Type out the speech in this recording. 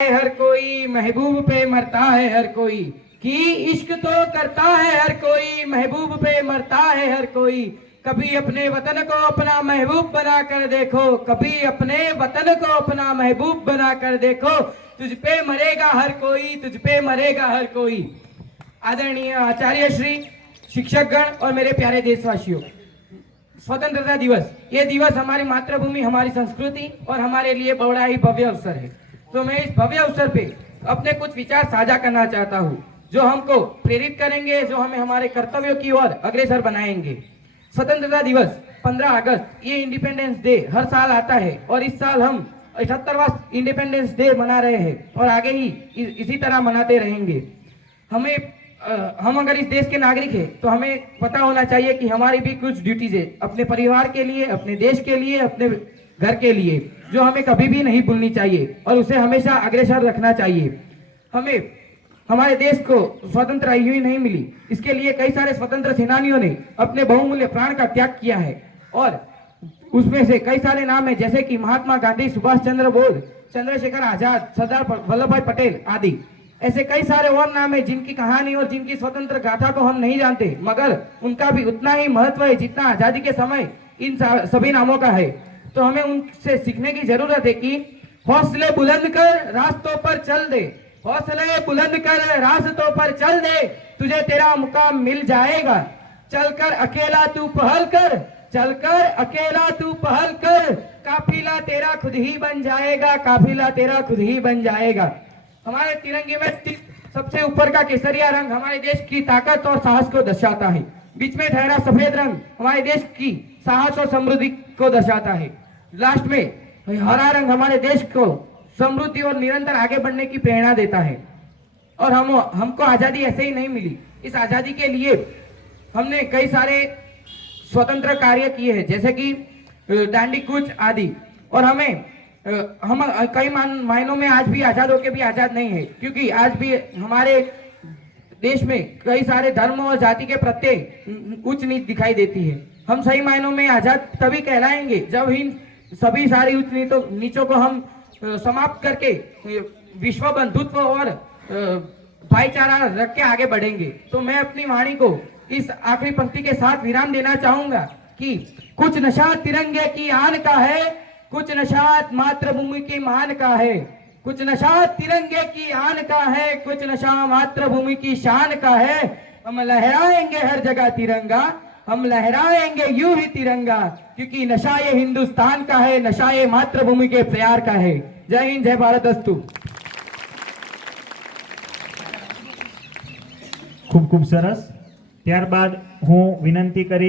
हर कोई महबूब पे मरता है हर कोई कि इश्क तो करता है हर कोई महबूब पे मरता है हर कोई। कभी अपने वतन को अपना महबूब बना कर देखो, कभी अपने वतन को अपना महबूब बना कर देखो। तुझ पे मरेगा हर कोई, तुझ पे मरेगा हर कोई। आदरणीय आचार्य श्री, शिक्षकगण और मेरे प्यारे देशवासियों, स्वतंत्रता दिवस, ये दिवस हमारी मातृभूमि, हमारी संस्कृति और हमारे लिए बड़ा ही भव्य अवसर है। तो मैं इस भव्य अवसर पे अपने कुछ विचार साझा करना चाहता हूँ जो हमको प्रेरित करेंगे, जो हमें हमारे कर्तव्यों की ओर अग्रसर बनाएंगे। स्वतंत्रता दिवस 15 अगस्त, ये इंडिपेंडेंस डे हर साल आता है और इस साल हम 78वां इंडिपेंडेंस डे मना रहे हैं और आगे ही इसी तरह मनाते रहेंगे। हम अगर इस देश के नागरिक हैं तो हमें पता होना चाहिए कि हमारी भी कुछ ड्यूटीज है अपने परिवार के लिए, अपने देश के लिए, अपने घर के लिए, जो हमें कभी भी नहीं भूलनी चाहिए और उसे हमेशा अग्रसर रखना चाहिए। हमें हमारे देश को स्वतंत्रता यूं नहीं मिली, इसके लिए कई सारे स्वतंत्र सेनानियों ने अपने बहुमूल्य प्राण का त्याग किया है और उसमें से कई सारे नाम है जैसे कि महात्मा गांधी, सुभाष चंद्र बोस, चंद्रशेखर आजाद, सरदार वल्लभ भाई पटेल आदि। ऐसे कई सारे और नाम है जिनकी कहानी और जिनकी स्वतंत्र गाथा को हम नहीं जानते, मगर उनका भी उतना ही महत्व है जितना आजादी के समय इन सभी नामों का है। तो हमें उनसे सीखने की जरूरत है कि हौसले बुलंद कर रास्तों पर चल दे, हौसले बुलंद कर रास्तों पर चल दे, तुझे तेरा मुकाम मिल जाएगा। चलकर अकेला तू पहल कर, चलकर अकेला तू पहल कर, काफिला तेरा खुद ही बन जाएगा, काफिला तेरा खुद ही बन जाएगा। हमारे तिरंगे में सबसे ऊपर का केसरिया रंग हमारे देश की ताकत और साहस को दर्शाता है। बीच में ठहरा सफेद रंग हमारे देश की साहस और समृद्धि को दर्शाता है। लास्ट में हरा रंग हमारे देश को समृद्धि और निरंतर आगे बढ़ने की प्रेरणा देता है। और हमको आजादी ऐसे ही नहीं मिली, इस आजादी के लिए हमने कई सारे स्वतंत्र कार्य किए हैं जैसे कि दांडी कूच आदि। और हम कई मायनों में आज भी आजाद होके भी आजाद नहीं है, क्योंकि आज भी हमारे देश में कई सारे धर्म और जाति के प्रत्यय उच्च नीच दिखाई देती है। हम सही मायनों में आजाद तभी कहलाएंगे जब इन सभी सारी उच्च नीचों को हम समाप्त करके विश्व बंधुत्व और भाईचारा रख के आगे बढ़ेंगे। तो मैं अपनी वाणी को इस आखिरी पंक्ति के साथ विराम देना चाहूंगा कि कुछ नशा तिरंगे की आन का है, कुछ नशा मातृभूमि की मान का है, कुछ नशा तिरंगे की आन का है, कुछ नशा मातृभूमि की शान का है। हम लहराएंगे हर जगह तिरंगा, हम लहराएंगे यूं ही तिरंगा, क्योंकि नशा ये हिंदुस्तान का है, नशा ये मातृभूमि के प्यार का है। जय हिंद, जय भारत अस्तु। खूब खूब सरस। ત્યારબાદ હું વિનંતી કરીશ